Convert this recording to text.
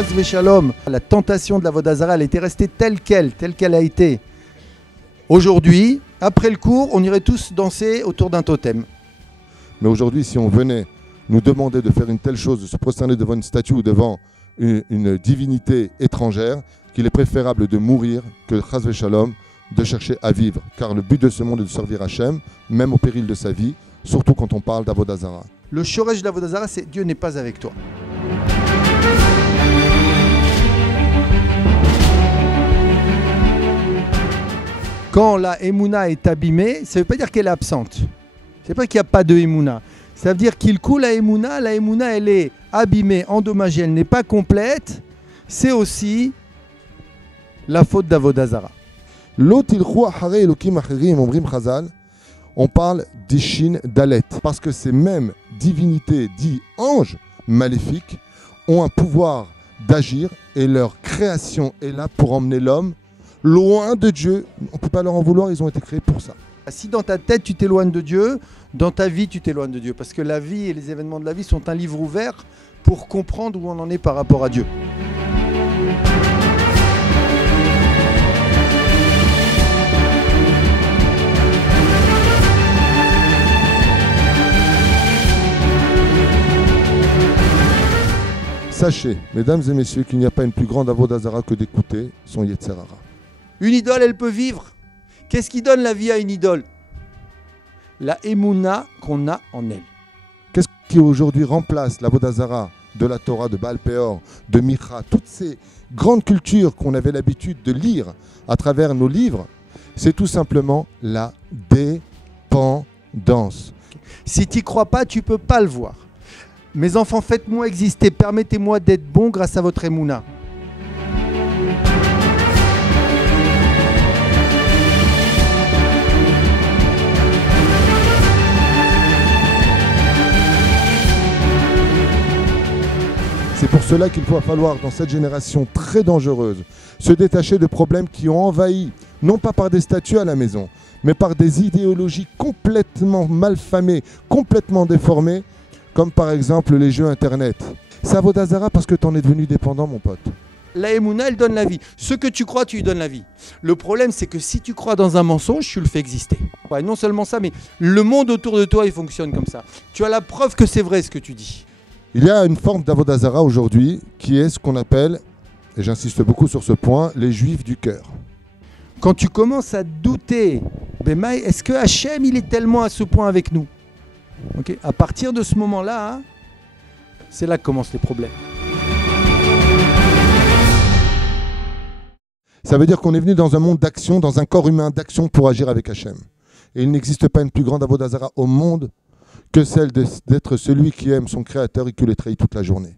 chas v'shalom, la tentation de la Vodazara, elle était restée telle qu'elle a été, aujourd'hui, après le cours, on irait tous danser autour d'un totem. Mais aujourd'hui, si on venait nous demander de faire une telle chose, de se prosterner devant une statue ou devant une divinité étrangère, qu'il est préférable de mourir que, chas v'shalom, de chercher à vivre. Car le but de ce monde est de servir Hachem, même au péril de sa vie, surtout quand on parle d'Avodazara. Le shoresh de l'Avodazara, c'est Dieu n'est pas avec toi. Quand la Emouna est abîmée, ça ne veut pas dire qu'elle est absente. C'est pas qu'il n'y a pas de Emouna. Ça veut dire qu'il coule la Emouna elle est abîmée, endommagée, elle n'est pas complète. C'est aussi la faute d'Avodazara. On parle d'Ishin Dalet, parce que ces mêmes divinités, dites anges maléfiques, ont un pouvoir d'agir et leur création est là pour emmener l'homme loin de Dieu. On ne peut pas leur en vouloir, ils ont été créés pour ça. Si dans ta tête tu t'éloignes de Dieu, dans ta vie tu t'éloignes de Dieu, parce que la vie et les événements de la vie sont un livre ouvert pour comprendre où on en est par rapport à Dieu. Sachez, mesdames et messieurs, qu'il n'y a pas une plus grande Avodazara que d'écouter son Yetzer Hara. Une idole, elle peut vivre. Qu'est-ce qui donne la vie à une idole? La Emouna qu'on a en elle. Qu'est-ce qui aujourd'hui remplace l'Avodazara de la Torah, de Baal Peor, de Micha, toutes ces grandes cultures qu'on avait l'habitude de lire à travers nos livres? C'est tout simplement la dépendance. Si tu n'y crois pas, tu ne peux pas le voir. Mes enfants, faites-moi exister, permettez-moi d'être bon grâce à votre Emouna. C'est pour cela qu'il va falloir, dans cette génération très dangereuse, se détacher de problèmes qui ont envahi, non pas par des statues à la maison, mais par des idéologies complètement malfamées, complètement déformées, comme par exemple les jeux internet. C'est Avodazara parce que tu en es devenu dépendant, mon pote. La Emouna, elle donne la vie. Ce que tu crois, tu lui donnes la vie. Le problème, c'est que si tu crois dans un mensonge, tu le fais exister. Ouais, non seulement ça, mais le monde autour de toi, il fonctionne comme ça. Tu as la preuve que c'est vrai ce que tu dis. Il y a une forme d'Avodazara aujourd'hui qui est ce qu'on appelle, et j'insiste beaucoup sur ce point, les juifs du cœur. Quand tu commences à douter, Bemaï, est-ce que Hachem, il est tellement à ce point avec nous? Okay. À partir de ce moment-là, hein, c'est là que commencent les problèmes. Ça veut dire qu'on est venu dans un monde d'action, dans un corps humain d'action pour agir avec Hachem. Et il n'existe pas une plus grande Avodazara au monde que celle d'être celui qui aime son créateur et qui le trahit toute la journée.